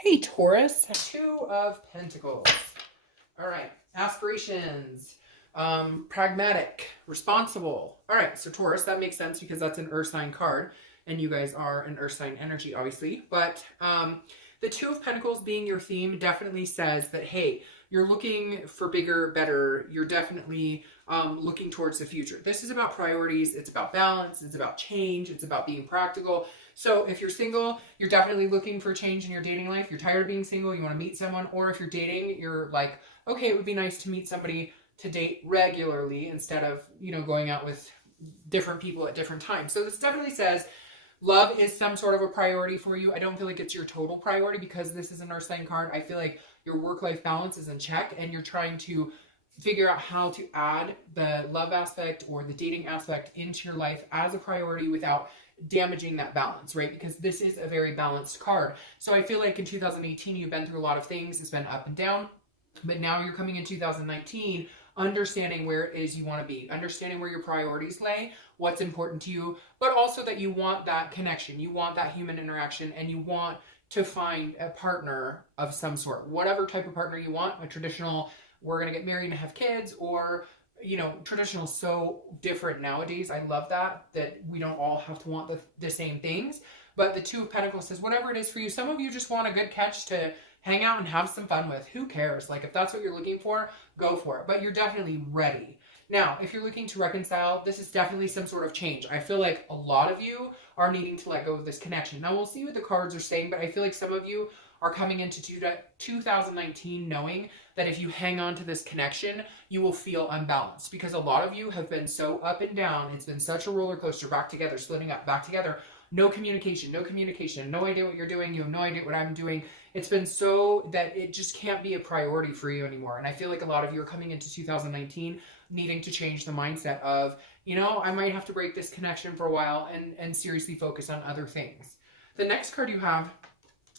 Hey, Taurus, Two of Pentacles. All right, aspirations, pragmatic, responsible. All right, so Taurus, that makes sense because that's an earth sign card, and you guys are an earth sign energy, obviously. But the Two of Pentacles being your theme definitely says that, hey, you're looking for bigger, better. You're definitely looking towards the future. This is about priorities. It's about balance. It's about change. It's about being practical. So if you're single, you're definitely looking for change in your dating life. You're tired of being single. You want to meet someone. Or if you're dating, you're like, okay, it would be nice to meet somebody to date regularly instead of, going out with different people at different times. So this definitely says love is some sort of a priority for you. I don't feel like it's your total priority because this is an earth sign card. I feel like your work-life balance is in check and you're trying to figure out how to add the love aspect or the dating aspect into your life as a priority without damaging that balance, right? Because this is a very balanced card. So I feel like in 2018, you've been through a lot of things. It's been up and down, but now you're coming in 2019, understanding where it is you want to be, understanding where your priorities lay, what's important to you, but also that you want that connection, you want that human interaction, and you want to find a partner of some sort, whatever type of partner you want, a traditional, we're going to get married and have kids, or traditional is so different nowadays. I love that we don't all have to want the same things. But the Two of Pentacles says whatever it is for you. Some of you just want a good catch to hang out and have some fun with. Who cares? Like if that's what you're looking for, go for it. But you're definitely ready. Now, if you're looking to reconcile, this is definitely some sort of change. I feel like a lot of you are needing to let go of this connection. Now, we'll see what the cards are saying, but I feel like some of you are coming into 2019 knowing that if you hang on to this connection, you will feel unbalanced because a lot of you have been so up and down. It's been such a roller coaster, back together, splitting up, back together. No communication, no idea what you're doing. You have no idea what I'm doing. It's been so that it just can't be a priority for you anymore. And I feel like a lot of you are coming into 2019 needing to change the mindset of, I might have to break this connection for a while and seriously focus on other things. The next card you have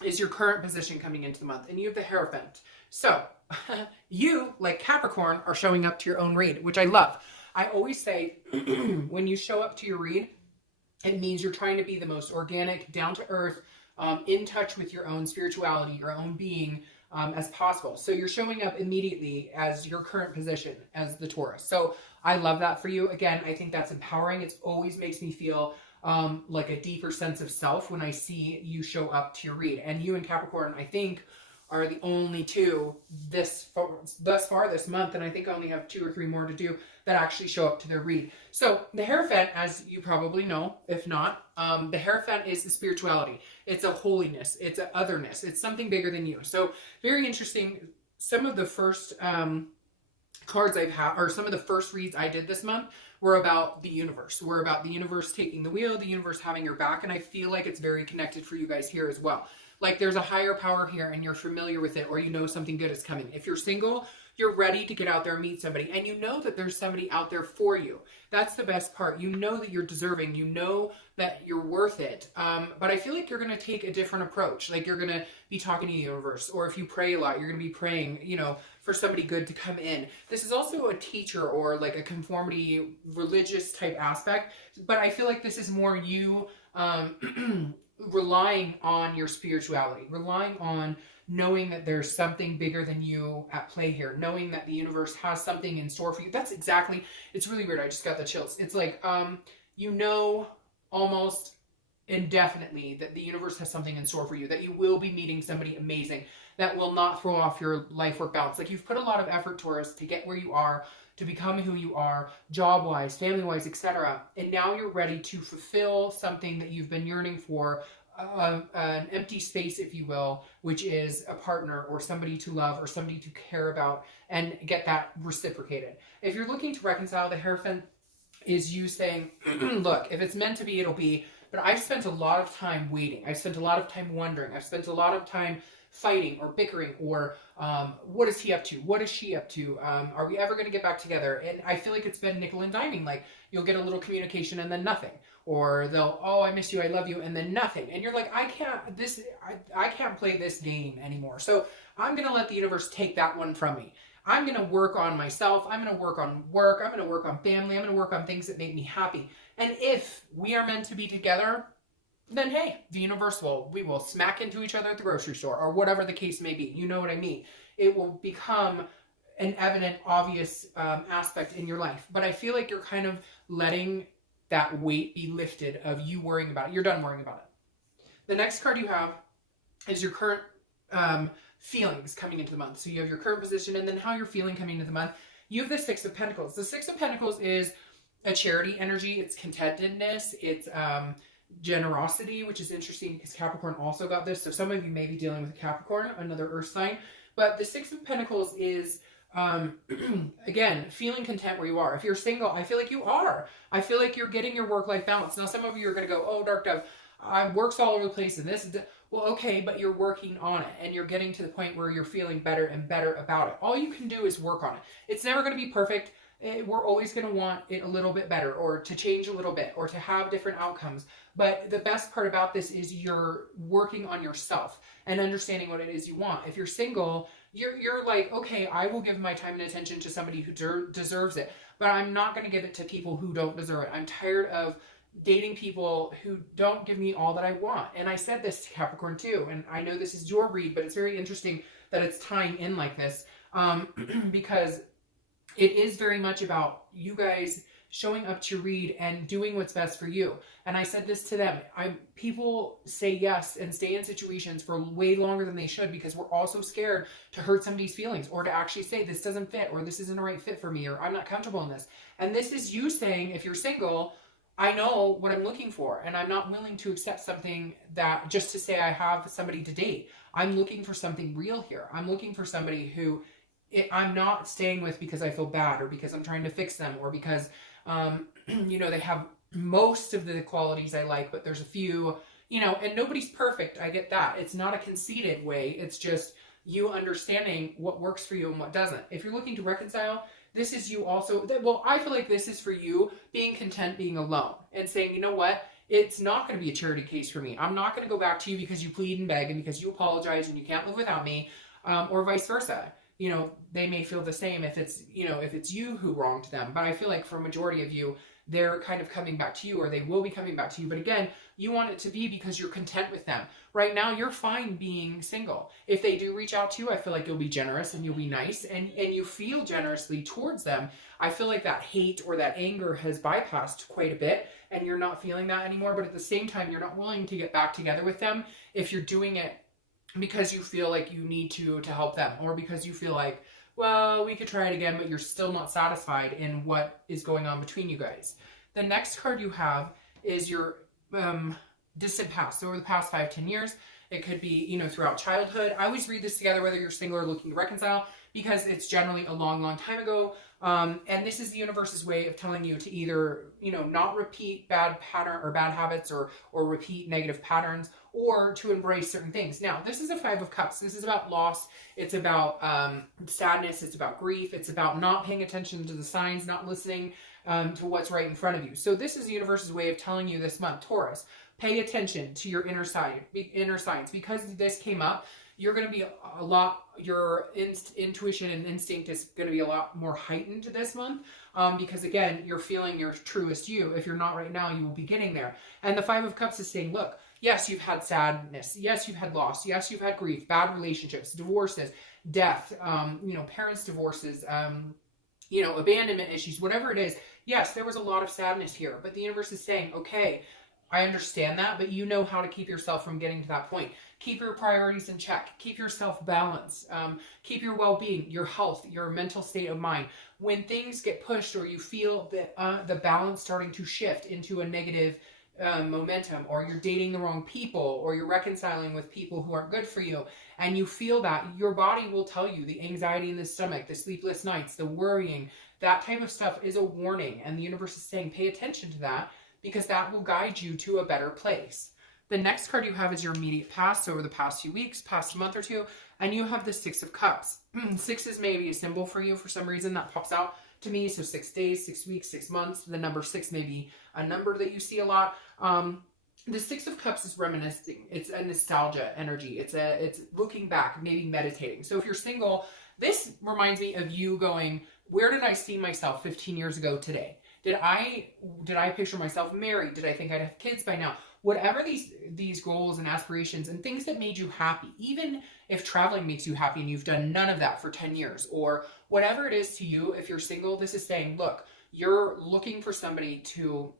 is your current position coming into the month, and you have the Hierophant. So you, like Capricorn, are showing up to your own read, which I love. I always say when you show up to your read, it means you're trying to be the most organic, down to earth, in touch with your own spirituality, your own being as possible. So you're showing up immediately as your current position as the Taurus. So I love that for you. Again, I think that's empowering. It always makes me feel like a deeper sense of self when I see you show up to your read. And you and Capricorn, I think, are the only two thus far this month, and I think I only have 2 or 3 more to do that actually show up to their read. So the Hierophant, as you probably know, if not, the Hierophant is the spirituality. It's a holiness. It's an otherness. It's something bigger than you. So very interesting. Some of the first cards I've had, or some of the first reads I did this month, were about the universe. We're about the universe taking the wheel, the universe having your back, and I feel like it's very connected for you guys here as well. Like there's a higher power here and you're familiar with it, or you know something good is coming. If you're single, you're ready to get out there and meet somebody, and you know that there's somebody out there for you. That's the best part. You know that you're deserving. You know that you're worth it. But I feel like you're going to take a different approach. Like you're going to be talking to the universe, or if you pray a lot, you're going to be praying, for somebody good to come in. This is also a teacher or like a conformity religious type aspect, but I feel like this is more you relying on your spirituality, relying on knowing that there's something bigger than you at play here, knowing that the universe has something in store for you. That's exactly, it's really weird. I just got the chills. It's like, almost indefinitely that the universe has something in store for you, that you will be meeting somebody amazing that will not throw off your life work balance. Like you've put a lot of effort, Taurus, to get where you are, to become who you are, job-wise, family-wise, etc. And now you're ready to fulfill something that you've been yearning for, an empty space, if you will, which is a partner or somebody to love or somebody to care about, and get that reciprocated. If you're looking to reconcile, the Hierophant is you saying, look, if it's meant to be, it'll be. But I've spent a lot of time waiting. I've spent a lot of time wondering. I've spent a lot of time fighting or bickering or what is he up to? What is she up to? Are we ever going to get back together? And I feel like it's been nickel and diming. Like you'll get a little communication and then nothing. Or they'll, oh, I miss you, I love you, and then nothing. And you're like, I can't play this game anymore. So I'm going to let the universe take that one from me. I'm going to work on myself. I'm going to work on work. I'm going to work on family. I'm going to work on things that make me happy. And if we are meant to be together, then hey, the universe we will smack into each other at the grocery store, or whatever the case may be. You know what I mean? It will become an evident, obvious aspect in your life. But I feel like you're kind of letting that weight be lifted of you worrying about it. You're done worrying about it. The next card you have is your current feelings coming into the month. So you have your current position and then how you're feeling coming into the month. You have the Six of Pentacles. The Six of Pentacles is a charity energy. It's contentedness. It's generosity, which is interesting because Capricorn also got this. So some of you may be dealing with Capricorn, another earth sign. But the Six of Pentacles is, again, feeling content where you are. If you're single, I feel like you are. I feel like you're getting your work-life balance. Now, some of you are going to go, oh, Dark Dove, I work's all over the place and this. Well, okay, but you're working on it and you're getting to the point where you're feeling better and better about it. All you can do is work on it. It's never going to be perfect. We're always going to want it a little bit better or to change a little bit or to have different outcomes. But the best part about this is you're working on yourself and understanding what it is you want. If you're single, you're like, okay, I will give my time and attention to somebody who deserves it, but I'm not going to give it to people who don't deserve it. I'm tired of dating people who don't give me all that I want. And I said this to Capricorn too, and I know this is your read, but it's very interesting that it's tying in like this because it is very much about you guys showing up to read and doing what's best for you. And I said this to them. People say yes and stay in situations for way longer than they should because we're also scared to hurt somebody's feelings or to actually say this doesn't fit or this isn't a right fit for me or I'm not comfortable in this. And this is you saying, if you're single, I know what I'm looking for and I'm not willing to accept something that just to say I have somebody to date. I'm looking for something real here. I'm looking for somebody who I'm not staying with because I feel bad or because I'm trying to fix them or because, you know, they have most of the qualities I like, but there's a few, you know, and nobody's perfect. I get that. It's not a conceited way. It's just you understanding what works for you and what doesn't. If you're looking to reconcile, this is you also, well, I feel like this is for you being content being alone and saying, you know what? It's not going to be a charity case for me. I'm not going to go back to you because you plead and beg and because you apologize and you can't live without me, or vice versa. You know, they may feel the same if it's, you know, if it's you who wronged them. But I feel like for a majority of you, they're kind of coming back to you or they will be coming back to you. But again, you want it to be because you're content with them. Right now, you're fine being single. If they do reach out to you, I feel like you'll be generous and you'll be nice and you feel generously towards them. I feel like that hate or that anger has bypassed quite a bit and you're not feeling that anymore. But at the same time, you're not willing to get back together with them if you're doing it because you feel like you need to help them or because you feel like, well, we could try it again, but you're still not satisfied in what is going on between you guys. The next card you have is your distant past. So over the past 5-10 years, it could be, you know, throughout childhood. I always read this together, whether you're single or looking to reconcile, because it's generally a long, long time ago. And this is the universe's way of telling you to either, you know, not repeat bad pattern or bad habits or repeat negative patterns or to embrace certain things. Now, this is a Five of Cups. This is about loss. It's about sadness. It's about grief. It's about not paying attention to the signs, not listening to what's right in front of you. So this is the universe's way of telling you this month, Taurus, pay attention to your inner signs. Because this came up, you're going to be a lot, your intuition and instinct is going to be a lot more heightened this month because, again, you're feeling your truest you. If you're not right now, you will be getting there. And the Five of Cups is saying, look, yes, you've had sadness. Yes, you've had loss. Yes, you've had grief, bad relationships, divorces, death, you know, parents' divorces, you know, abandonment issues, whatever it is. Yes, there was a lot of sadness here, but the universe is saying, okay, I understand that, but you know how to keep yourself from getting to that point. Keep your priorities in check. Keep yourself balanced. Keep your well-being, your health, your mental state of mind. When things get pushed or you feel that the balance starting to shift into a negative momentum, or you're dating the wrong people, or you're reconciling with people who aren't good for you, and you feel that, your body will tell you the anxiety in the stomach, the sleepless nights, the worrying, that type of stuff is a warning. And the universe is saying, pay attention to that, because that will guide you to a better place. The next card you have is your immediate past, so over the past few weeks, past month or two, and you have the Six of Cups. 6 is maybe a symbol for you for some reason that pops out to me. So 6 days, 6 weeks, 6 months. The number 6 may be a number that you see a lot. The Six of Cups is reminiscing. It's a nostalgia energy. It's looking back, maybe meditating. So if you're single, this reminds me of you going, where did I see myself 15 years ago today? Did I picture myself married? Did I think I'd have kids by now? whatever these goals and aspirations and things that made you happy, even if traveling makes you happy and you've done none of that for 10 years, or whatever it is to you, if you're single, this is saying, look, you're looking for somebody to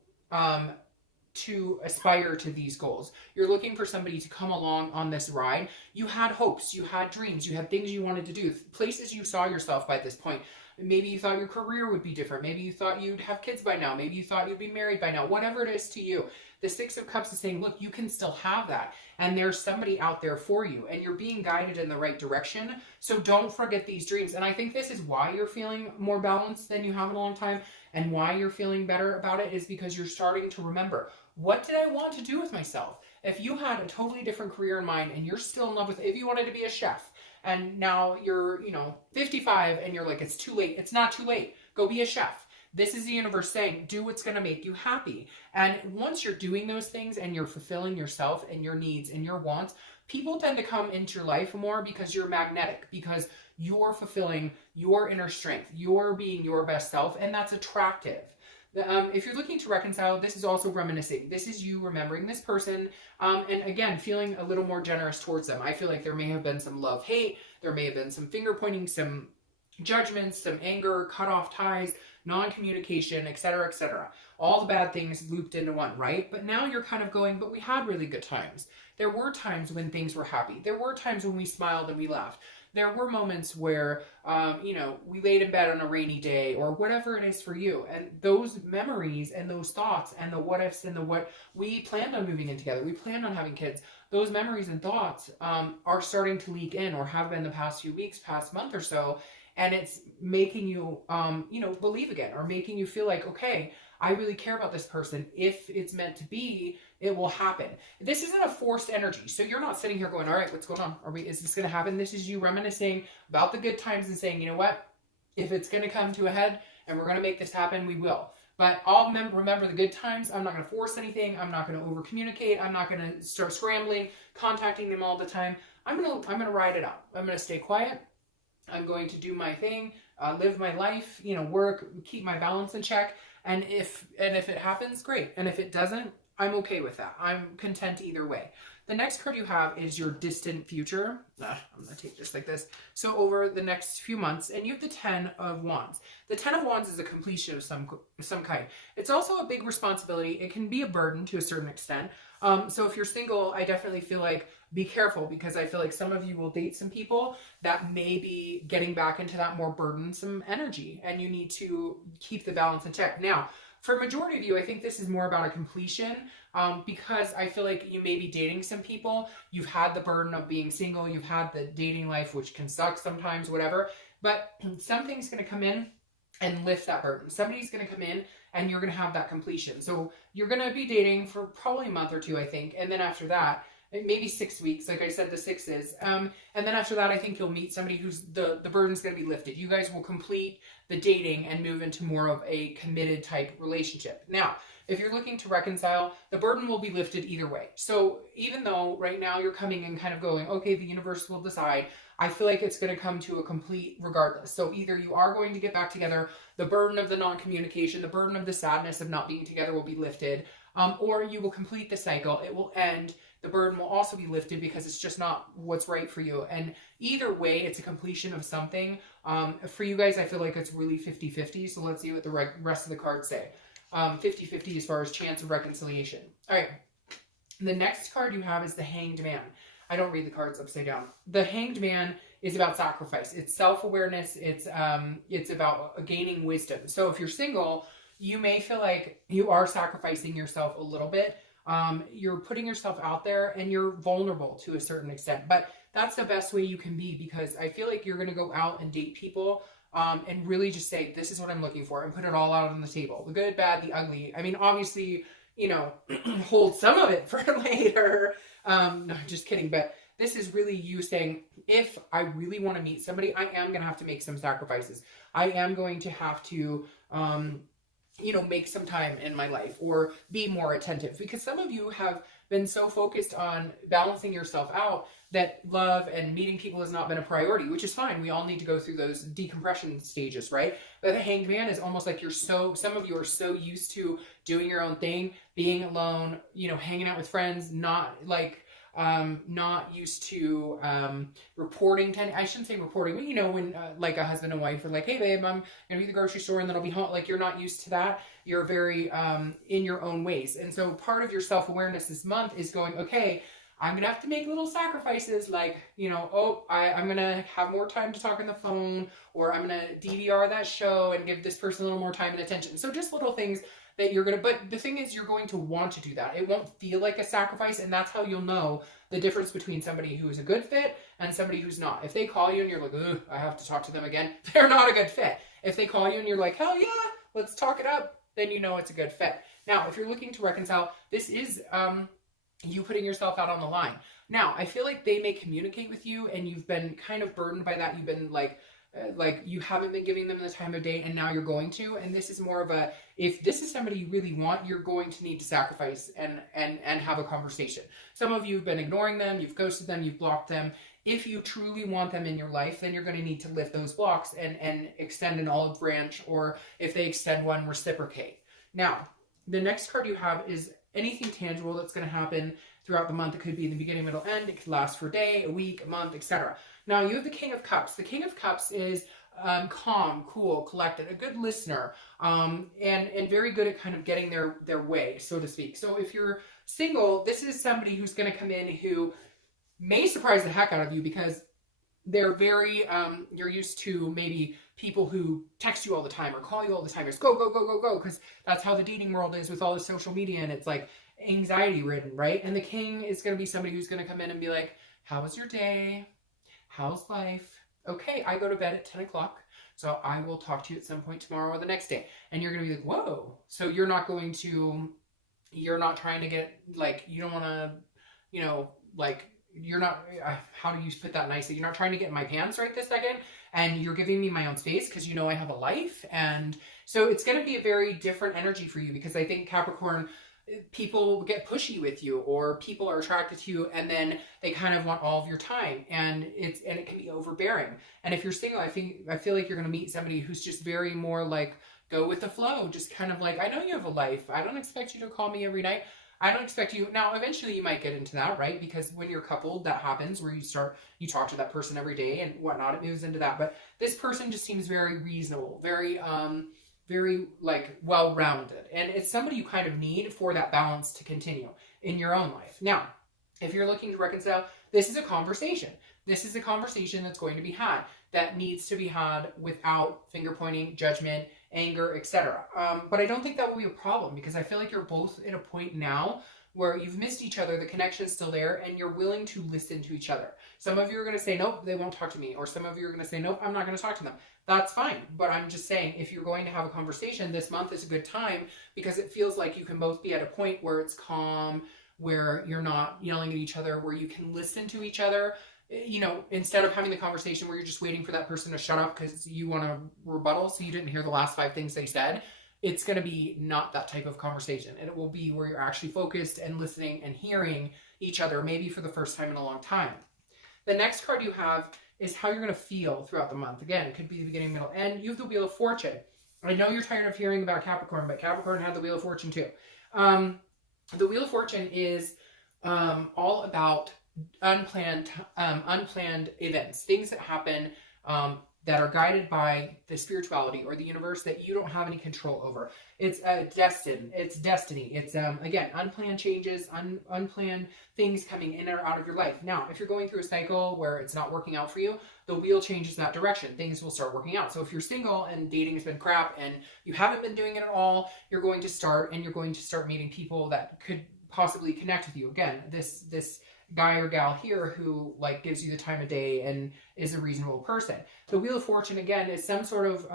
aspire to these goals. You're looking for somebody to come along on this ride. You had hopes, you had dreams, you had things you wanted to do, places you saw yourself by this point. Maybe you thought your career would be different. Maybe you thought you'd have kids by now. Maybe you thought you'd be married by now. Whatever it is to you. The Six of Cups is saying, look, you can still have that. And there's somebody out there for you. And you're being guided in the right direction. So don't forget these dreams. And I think this is why you're feeling more balanced than you have in a long time. And why you're feeling better about it is because you're starting to remember, what did I want to do with myself? If you had a totally different career in mind and you're still in love with, if you wanted to be a chef, and now you're, 55 and you're like, it's too late. It's not too late. Go be a chef. This is the universe saying, do what's going to make you happy. And once you're doing those things and you're fulfilling yourself and your needs and your wants, people tend to come into your life more because you're magnetic, because you're fulfilling your inner strength. You're being your best self, and that's attractive. If you're looking to reconcile, this is also reminiscing. This is you remembering this person, and again, feeling a little more generous towards them. I feel like there may have been some love-hate, there may have been some finger-pointing, some judgments, some anger, cut-off ties, non-communication, etc., etc. All the bad things looped into one, right? But now you're kind of going, but we had really good times. There were times when things were happy. There were times when we smiled and we laughed. There were moments where, we laid in bed on a rainy day or whatever it is for you. And those memories and those thoughts and the what ifs and the what, we planned on moving in together. We planned on having kids. Those memories and thoughts are starting to leak in, or have been the past few weeks, past month or so. And it's making you, believe again, or making you feel like, okay, I really care about this person. If it's meant to be, it will happen. This isn't a forced energy. So you're not sitting here going, all right, what's going on? Is this going to happen? This is you reminiscing about the good times and saying, you know what? If it's going to come to a head and we're going to make this happen, we will. But I'll remember the good times. I'm not going to force anything. I'm not going to over communicate. I'm not going to start scrambling, contacting them all the time. I'm going to ride it out. I'm going to stay quiet. I'm going to do my thing, live my life, work, keep my balance in check. And if it happens, great. And if it doesn't, I'm okay with that. I'm content either way. The next card you have is your distant future. I'm going to take this like this. So over the next few months, and you have the 10 of Wands. The 10 of Wands is a completion of some kind. It's also a big responsibility. It can be a burden to a certain extent. So if you're single, I definitely feel like be careful, because I feel like some of you will date some people that may be getting back into that more burdensome energy, and you need to keep the balance in check. Now, for a majority of you, I think this is more about a completion, because I feel like you may be dating some people. You've had the burden of being single. You've had the dating life, which can suck sometimes, whatever. But something's going to come in and lift that burden. Somebody's going to come in and you're going to have that completion. So you're going to be dating for probably a month or two, I think. And then after that, maybe 6 weeks, like I said, the 6s. And then after that, I think you'll meet somebody who's the burden's going to be lifted. You guys will complete the dating and move into more of a committed type relationship. Now, if you're looking to reconcile, the burden will be lifted either way. So even though right now you're coming and kind of going, okay, the universe will decide, I feel like it's going to come to a complete regardless. So either you are going to get back together, the burden of the non-communication, the burden of the sadness of not being together will be lifted, or you will complete the cycle, it will end. The burden will also be lifted because it's just not what's right for you. And either way, it's a completion of something. For you guys, I feel like it's really 50-50. So let's see what the rest of the cards say. 50-50 as far as chance of reconciliation. All right. The next card you have is the Hanged Man. I don't read the cards upside down. The Hanged Man is about sacrifice. It's self-awareness. It's about gaining wisdom. So if you're single, you may feel like you are sacrificing yourself a little bit. You're putting yourself out there and you're vulnerable to a certain extent, but that's the best way you can be, because I feel like you're going to go out and date people, and really just say, this is what I'm looking for, and put it all out on the table. The good, bad, the ugly. I mean, obviously, hold some of it for later. No, just kidding. But this is really you saying, if I really want to meet somebody, I am going to have to make some sacrifices. I am going to have to, make some time in my life, or be more attentive, because some of you have been so focused on balancing yourself out that love and meeting people has not been a priority, which is fine. We all need to go through those decompression stages, right? But the Hanged Man is almost like some of you are so used to doing your own thing, being alone, you know, hanging out with friends, not used to reporting. I shouldn't say reporting, but you know, when like a husband and wife are like, hey babe, I'm gonna be at the grocery store and then I'll be home. Like, you're not used to that. You're very in your own ways. And so part of your self-awareness this month is going, okay, I'm going to have to make little sacrifices, like, you know, oh, I'm going to have more time to talk on the phone, or I'm going to DVR that show and give this person a little more time and attention. So just little things that you're going to, but the thing is, you're going to want to do that. It won't feel like a sacrifice, and that's how you'll know the difference between somebody who is a good fit and somebody who's not. If they call you and you're like, ugh, I have to talk to them again, they're not a good fit. If they call you and you're like, hell yeah, let's talk it up, then you know it's a good fit. Now, if you're looking to reconcile, this is you putting yourself out on the line. Now, I feel like they may communicate with you and you've been kind of burdened by that. You've been like you haven't been giving them the time of day, and now you're going to. And this is more of a, if this is somebody you really want, you're going to need to sacrifice and have a conversation. Some of you have been ignoring them, you've ghosted them, you've blocked them. If you truly want them in your life, then you're going to need to lift those blocks and extend an olive branch, or if they extend one, reciprocate. Now, the next card you have is anything tangible that's going to happen throughout the month. It could be in the beginning, middle, end. It could last for a day, a week, a month, etc. Now, you have the King of Cups. The King of Cups is calm, cool, collected, a good listener, and very good at kind of getting their way, so to speak. So if you're single, this is somebody who's going to come in who may surprise the heck out of you, because they're very, you're used to maybe people who text you all the time or call you all the time. It's go, go, go, go, go, because that's how the dating world is with all the social media, and it's like anxiety ridden, right? And the king is going to be somebody who's going to come in and be like, how was your day? How's life? Okay, I go to bed at 10 o'clock, so I will talk to you at some point tomorrow or the next day. And you're going to be like, whoa. So you're not trying to get, like, you don't want to, you know, like, you're not, how do you put that nicely? You're not trying to get in my pants right this second, and you're giving me my own space because you know I have a life. And so it's going to be a very different energy for you, because I think Capricorn, people get pushy with you, or people are attracted to you and then they kind of want all of your time, and it can be overbearing. And if you're single, I feel like you're going to meet somebody who's just very more like go with the flow, just kind of like, I know you have a life. I don't expect you to call me every night. I don't expect you. Now, eventually you might get into that, right? Because when you're coupled, that happens, where you talk to that person every day and whatnot. It moves into that. But this person just seems very reasonable, very like well-rounded. And it's somebody you kind of need for that balance to continue in your own life. Now, if you're looking to reconcile, this is a conversation. This is a conversation that's going to be had, that needs to be had without finger pointing, judgment, anger, etc. But I don't think that will be a problem, because I feel like you're both at a point now where you've missed each other, the connection's still there, and you're willing to listen to each other. Some of you are going to say, nope, they won't talk to me. Or some of you are going to say, nope, I'm not going to talk to them. That's fine. But I'm just saying, if you're going to have a conversation, this month is a good time, because it feels like you can both be at a point where it's calm, where you're not yelling at each other, where you can listen to each other. You know, instead of having the conversation where you're just waiting for that person to shut up because you want to rebuttal so you didn't hear the last 5 things they said. It's going to be not that type of conversation. And it will be where you're actually focused and listening and hearing each other, maybe for the first time in a long time. The next card you have is how you're going to feel throughout the month. Again, it could be the beginning, middle, end. You have the Wheel of Fortune. I know you're tired of hearing about Capricorn, but Capricorn had the Wheel of Fortune too. The Wheel of Fortune is all about unplanned events, things that happen that are guided by the spirituality or the universe that you don't have any control over. It's destiny. It's again, unplanned changes, unplanned things coming in or out of your life. Now, if you're going through a cycle where it's not working out for you, the wheel changes that direction. Things will start working out. So if you're single and dating has been crap and you haven't been doing it at all, you're going to start meeting people that could possibly connect with you. Again, this guy or gal here who like gives you the time of day and is a reasonable person. The Wheel of Fortune, again, is some sort of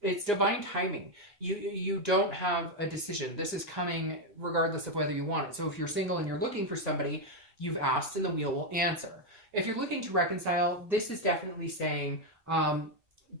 it's divine timing. You don't have a decision. This is coming regardless of whether you want it. So if you're single and you're looking for somebody, you've asked and the wheel will answer. If you're looking to reconcile, this is definitely saying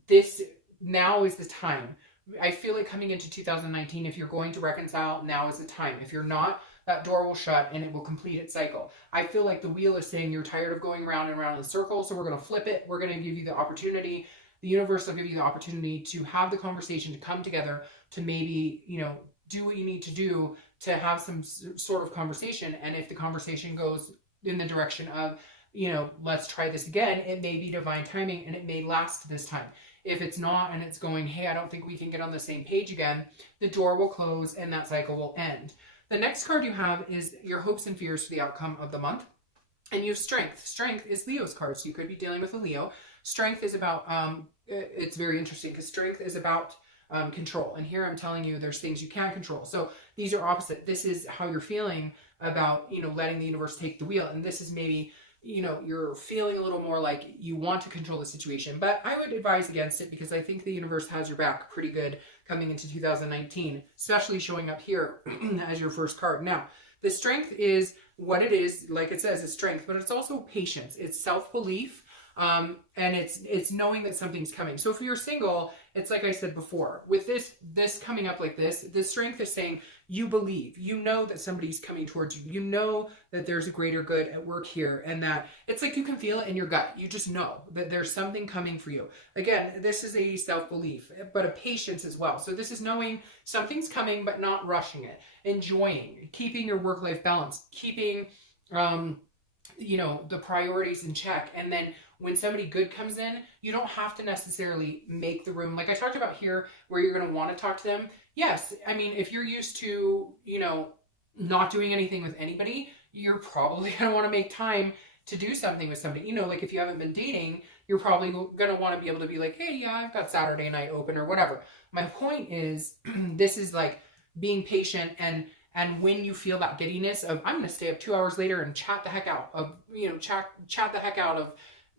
this now is the time. I feel like coming into 2019, if you're going to reconcile, now is the time. If you're not, that door will shut and it will complete its cycle. I feel like the wheel is saying you're tired of going round and round in circles, so we're going to flip it. We're going to give you the opportunity. The universe will give you the opportunity to have the conversation, to come together, to maybe, you know, do what you need to do to have some sort of conversation. And if the conversation goes in the direction of, you know, let's try this again, it may be divine timing and it may last this time. If it's not and it's going, hey, I don't think we can get on the same page again, the door will close and that cycle will end. The next card you have is your hopes and fears for the outcome of the month. And you have strength. Strength is Leo's card, so you could be dealing with a Leo. Strength is about, it's very interesting because strength is about control. And here I'm telling you there's things you can't control. So these are opposite. This is how you're feeling about, you know, letting the universe take the wheel. And this is maybe, you know, you're feeling a little more like you want to control the situation. But I would advise against it because I think the universe has your back pretty good coming into 2019, especially showing up here as your first card. Now, the strength is what it is, like it says, it's strength, but it's also patience. It's self-belief. And it's knowing that something's coming. So if you're single, it's like I said before, with this coming up like this, the strength is saying you believe, you know that somebody's coming towards you. You know that there's a greater good at work here, and that it's like you can feel it in your gut. You just know that there's something coming for you. Again, this is a self-belief, but a patience as well. So this is knowing something's coming, but not rushing it, enjoying, keeping your work-life balance, keeping, you know, the priorities in check. And then when somebody good comes in, you don't have to necessarily make the room. Like I talked about here, where you're going to want to talk to them. Yes, I mean, if you're used to, you know, not doing anything with anybody, you're probably going to want to make time to do something with somebody. You know, like if you haven't been dating, you're probably going to want to be able to be like, hey, yeah, I've got Saturday night open or whatever. My point is, this is like being patient, and when you feel that giddiness of, I'm going to stay up 2 hours later and chat the heck out of, you know, chat the heck out of,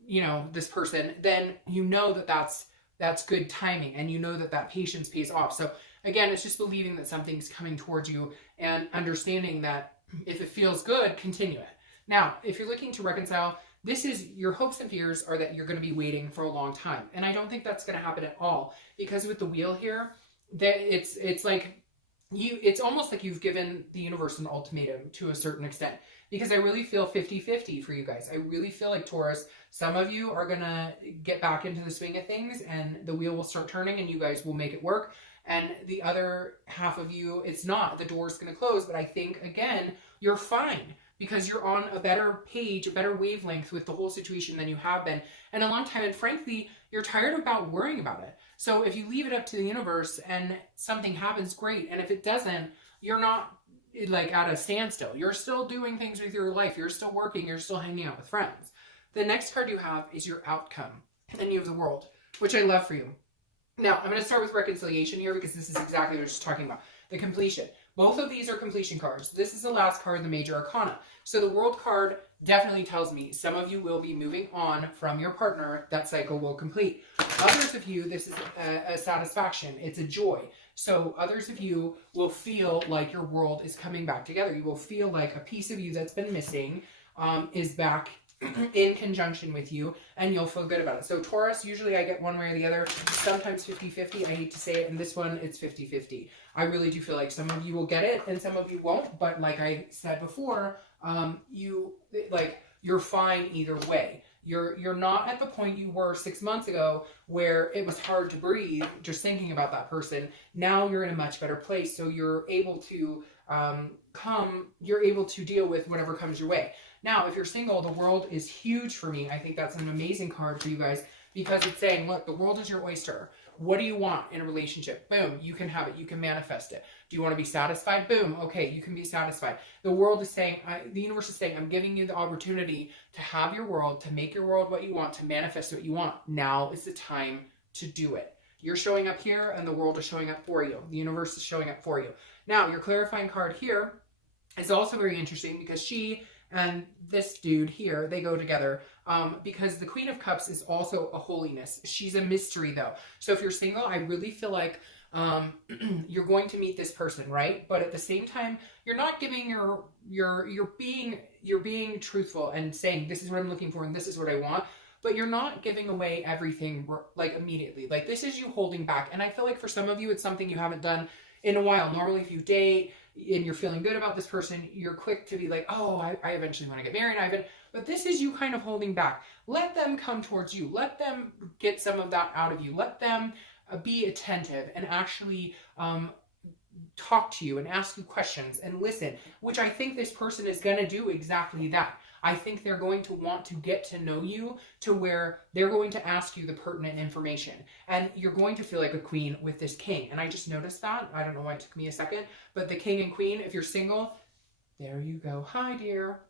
you know, this person, then you know that that's good timing, and you know that that patience pays off. So again, it's just believing that something's coming towards you and understanding that if it feels good, continue it. Now, if you're looking to reconcile, this is your hopes and fears are that you're going to be waiting for a long time. And I don't think that's going to happen at all, because with the wheel here, that it's like it's almost like you've given the universe an ultimatum to a certain extent, because I really feel 50-50 for you guys. I really feel like, Taurus, some of you are going to get back into the swing of things and the wheel will start turning and you guys will make it work. And the other half of you, it's not. The door's going to close. But I think, again, you're fine because you're on a better page, a better wavelength with the whole situation than you have been in a long time. And frankly, you're tired about worrying about it. So if you leave it up to the universe and something happens, great. And if it doesn't, you're not like at a standstill. You're still doing things with your life. You're still working. You're still hanging out with friends. The next card you have is your outcome. And you have the World, which I love for you. Now, I'm going to start with reconciliation here because this is exactly what I was just talking about. The completion. Both of these are completion cards. This is the last card, the Major Arcana. So the World card definitely tells me some of you will be moving on from your partner. That cycle will complete. Others of you, this is a satisfaction. It's a joy. So others of you will feel like your world is coming back together. You will feel like a piece of you that's been missing is back in conjunction with you, and you'll feel good about it. So Taurus, usually I get one way or the other, sometimes 50-50. I hate to say it, and this one, it's 50-50. I really do feel like some of you will get it and some of you won't, but like I said before, you're fine either way. You're not at the point you were 6 months ago where it was hard to breathe just thinking about that person. Now you're in a much better place, so you're able to you're able to deal with whatever comes your way. Now, if you're single, the World is huge for me. I think that's an amazing card for you guys because it's saying, look, the world is your oyster. What do you want in a relationship? Boom, you can have it. You can manifest it. Do you want to be satisfied? Boom, okay, you can be satisfied. The world is saying, the universe is saying, I'm giving you the opportunity to have your world, to make your world what you want, to manifest what you want. Now is the time to do it. You're showing up here and the world is showing up for you. The universe is showing up for you. Now, your clarifying card here is also very interesting because she and this dude here, they go together because the Queen of Cups is also a holiness. She's a mystery though. So if you're single, I really feel like you're going to meet this person, right? But at the same time, you're not giving you're being truthful and saying, this is what I'm looking for and this is what I want. But you're not giving away everything like immediately. Like this is you holding back. And I feel like for some of you, it's something you haven't done in a while. Normally if you date, and you're feeling good about this person, you're quick to be like, oh, I eventually want to get married. But this is you kind of holding back. Let them come towards you. Let them get some of that out of you. Let them be attentive and actually talk to you and ask you questions and listen, which I think this person is going to do exactly that. I think they're going to want to get to know you to where they're going to ask you the pertinent information. And you're going to feel like a queen with this king. And I just noticed that. I don't know why it took me a second. But the king and queen, if you're single, there you go. Hi, dear.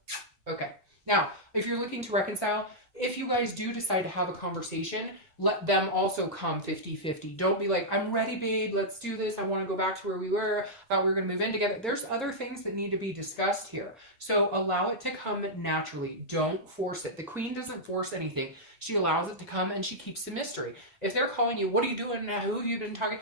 Okay. Now, if you're looking to reconcile, if you guys do decide to have a conversation, let them also come 50-50. Don't be like, I'm ready, babe. Let's do this. I want to go back to where we were. I thought we were going to move in together. There's other things that need to be discussed here. So allow it to come naturally. Don't force it. The queen doesn't force anything. She allows it to come and she keeps the mystery. If they're calling you, what are you doing now? Who have you been talking?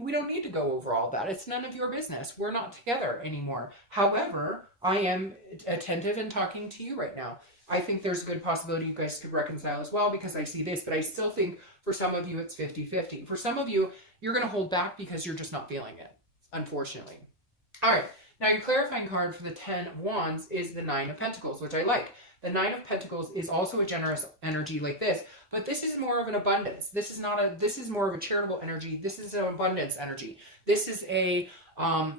We don't need to go over all that. It's none of your business. We're not together anymore. However, I am attentive and talking to you right now. I think there's a good possibility you guys could reconcile as well because I see this, but I still think for some of you it's 50-50. For some of you, you're going to hold back because you're just not feeling it, unfortunately. All right, now your clarifying card for the 10 of Wands is the 9 of Pentacles, which I like. The 9 of Pentacles is also a generous energy like this, but this is more of an abundance. This is more of a charitable energy. This is an abundance energy. This is a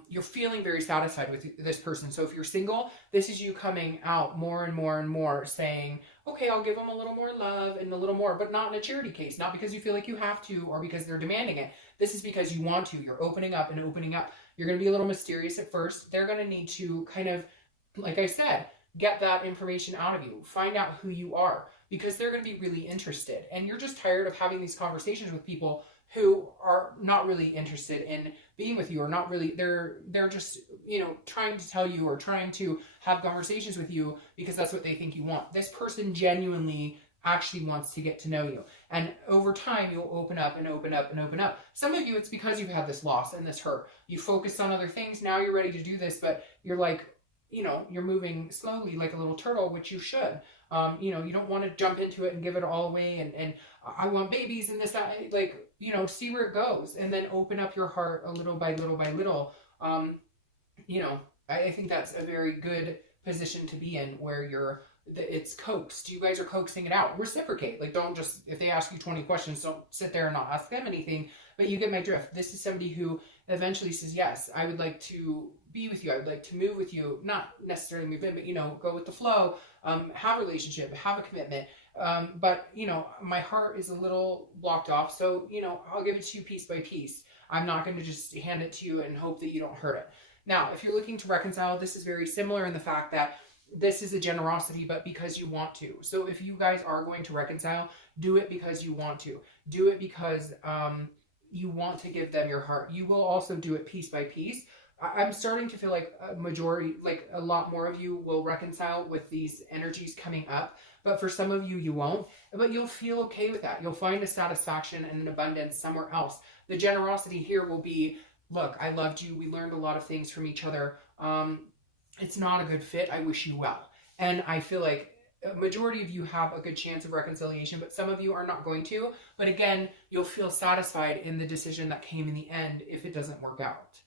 you're feeling very satisfied with this person. So if you're single, this is you coming out more and more and more saying, okay, I'll give them a little more love and a little more, but not in a charity case, not because you feel like you have to or because they're demanding it. This is because you want to. You're opening up and opening up. You're going to be a little mysterious at first. They're going to need to kind of, like I said, get that information out of you. Find out who you are because they're going to be really interested. And you're just tired of having these conversations with people who are not really interested in being with you or not really, they're just, trying to tell you or trying to have conversations with you because that's what they think you want. This person genuinely actually wants to get to know you. And over time, you'll open up and open up and open up. Some of you, it's because you've had this loss and this hurt. You focused on other things. Now you're ready to do this, but you're like, you're moving slowly like a little turtle, which you should. You don't want to jump into it and give it all away and I want babies and this, that, like, see where it goes and then open up your heart a little by little by little. I think that's a very good position to be in where it's coaxed. You guys are coaxing it out. Reciprocate. Like, don't just, if they ask you 20 questions, don't sit there and not ask them anything, but you get my drift. This is somebody who eventually says, yes, I would like to be with you. I would like to move with you, not necessarily move in, but, go with the flow, have a relationship, have a commitment. But my heart is a little blocked off. So, I'll give it to you piece by piece. I'm not going to just hand it to you and hope that you don't hurt it. Now, if you're looking to reconcile, this is very similar in the fact that this is a generosity, but because you want to. So if you guys are going to reconcile, do it because you want to. Do it because you want to give them your heart. You will also do it piece by piece. I'm starting to feel like a majority, like a lot more of you will reconcile with these energies coming up. But for some of you, you won't. But you'll feel okay with that. You'll find a satisfaction and an abundance somewhere else. The generosity here will be, look, I loved you. We learned a lot of things from each other. It's not a good fit. I wish you well. And I feel like a majority of you have a good chance of reconciliation, but some of you are not going to. But again, you'll feel satisfied in the decision that came in the end if it doesn't work out.